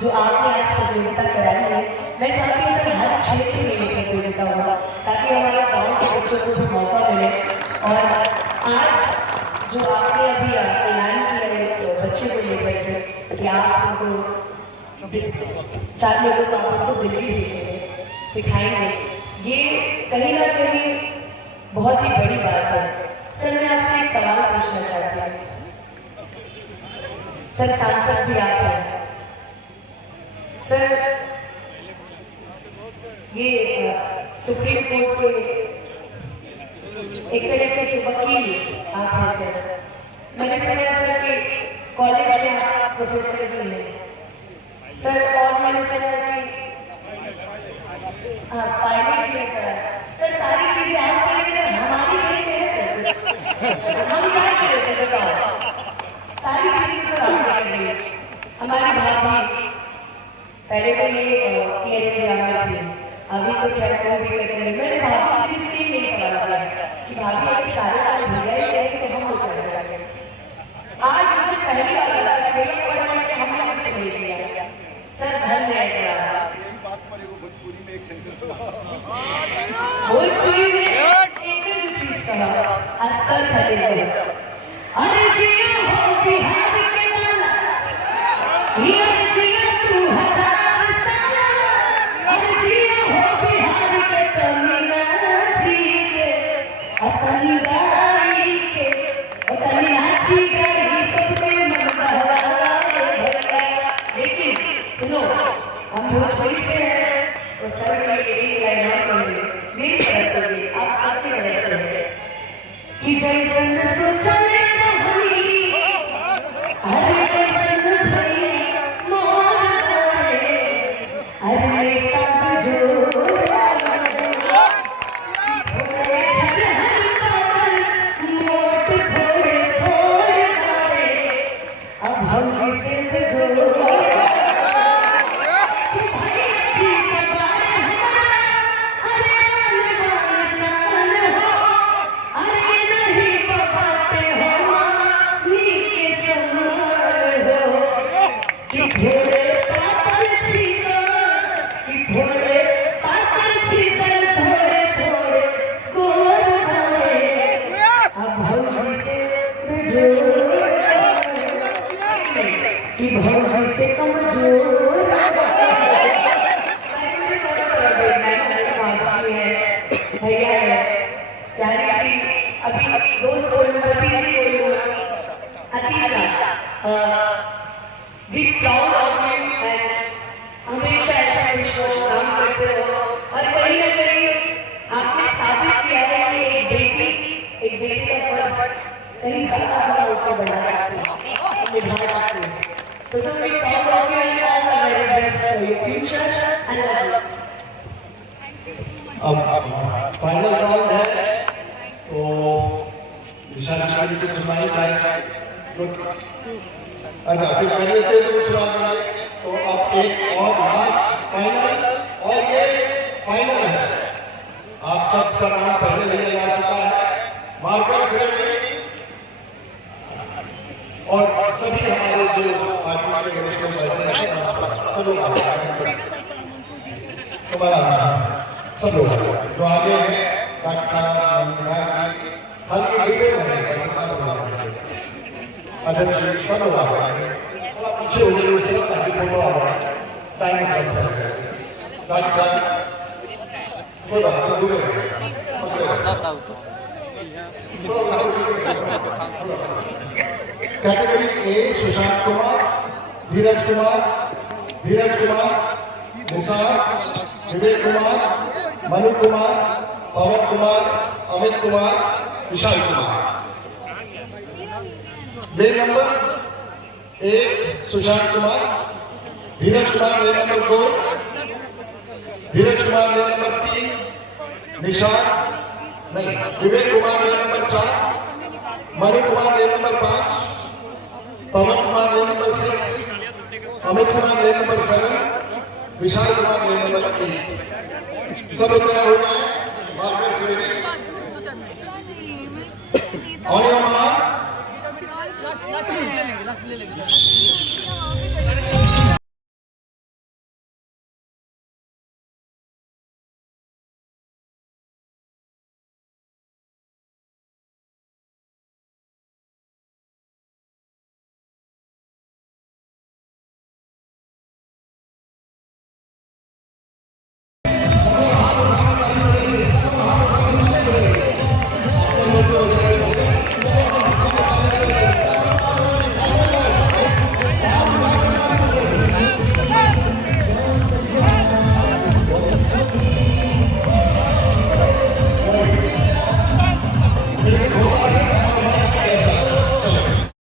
जो आपने आज प्रतियोगिता कराई है, मैं चाहती हूँ सर हर क्षेत्र में ये प्रतियोगिता होगा ताकि हमारे गाँव के बच्चों को भी मौका मिले। और आज जो आपने अभी ऐलान किया है बच्चे को लेकर के कि आप उनको 4 लोगों को आप उनको दिल्ली भेजेंगे, सिखाएंगे, ये कहीं ना कहीं बहुत ही बड़ी बात है। सर मैं आपसे एक सवाल पूछना चाहती हूँ। सर सांसद भी आप हैं सर, ये सुप्रीम कोर्ट के एक तरीके से वकील आप हैं सर। मैंने सुना सर कि कॉलेज में आप प्रोफेसर भी हैं सर, और मैंने सुना कि पायलट भी है सर। सारी चीजें आप करेंगे सर, हमारी कहीं में है सर कुछ हम क्या करें बताओ, सारी चीजें सर आप करेंगे। हमारी भाभी पहले तो ये एयर इंडिया में थी, अभी तो खैर कोई दिक्कत नहीं। मैंने भाभी से भी सेम यही सवाल किया कि भाभी अगर सारे काम भैया ही करेंगे तो हम लोग क्या करेंगे। आज मुझे पहली बार लगा कि भैया पढ़ लिख के हमने कुछ नहीं किया सर। धन्य है सर। भोजपुरी में एक ही चीज कहा असर खरीदे, अरे जिया हो बिहार के लाला, ये जिया तू हजार साला, अरे जिया हो बिहार के तमिना जी के, अपनी गाई के, अपनी नाची गई सबके मन बहलाए भैया। लेकिन सुनो, हम भोजपुरी से हैं तो सर के लिए एक लाइन और कहेंगे मेरी तरफ से भी, आप सबकी तरफ से है कि जैसन सोचले रहनी, अरे कैसन भई मोर करे, अरे नेता बजोरा थोड़े छरहर पातर मोट थोड़े थोड़े करे, अब भौजी से बजोरा कि भौजी से कमजोर मुझे दोनों तरफ देखना है, भैया है प्यारी सी, अभी दोस्त बोल लूँ, भतीजी बोल लूँ, Atisha, be proud of you and हमेशा ऐसा कुछ काम करते रहो। और कहीं ना कहीं आपने साबित किया है कि एक बेटी का फर्ज कहीं ज्यादा बड़ा ऊपर बढ़ा सकते हैं, निभा सकते हैं। तो sir we proud of you and all the very best for your future and love you. अब फाइनल राउंड है तो विशाल जी से कुछ सुनाई चाहिए। अच्छा फिर पहले तो कुछ सुना देंगे, तो अब एक और लास्ट फाइनल, और ये फाइनल है, आप सबका नाम पहले लिया जा चुका है, मार्कर सेरेमनी और सभी हमारे जो पार्टी के वरिष्ठ बैठे हैं सभी हमारा सब लोग जो आगे हैं, डॉक्टर साहब, खाली वीडियो में अध्यक्ष सब लोग आ रहे हैं, पीछे हो गए उस तरफ ताकि फोटो आ रहा है, टाइम कम है। डॉक्टर साहब category A Sushant Kumar, Dheeraj Kumar, Nisar, Vivek Kumar, Manu Kumar, Pawan Kumar, Amit Kumar, Vishal Kumar. Lane number 1 Sushant Kumar, Dheeraj Kumar lane number 2, Dheeraj Kumar lane number 3, Nisar नहीं, Vivek Kumar lane number 4, Manu Kumar lane number 5, Pawan Kumar lane number 6, Amit Kumar lane number 7, Vishal Kumar lane number 8। सब तैयार हो जाए, मार्कर से ऑन योर मार्क।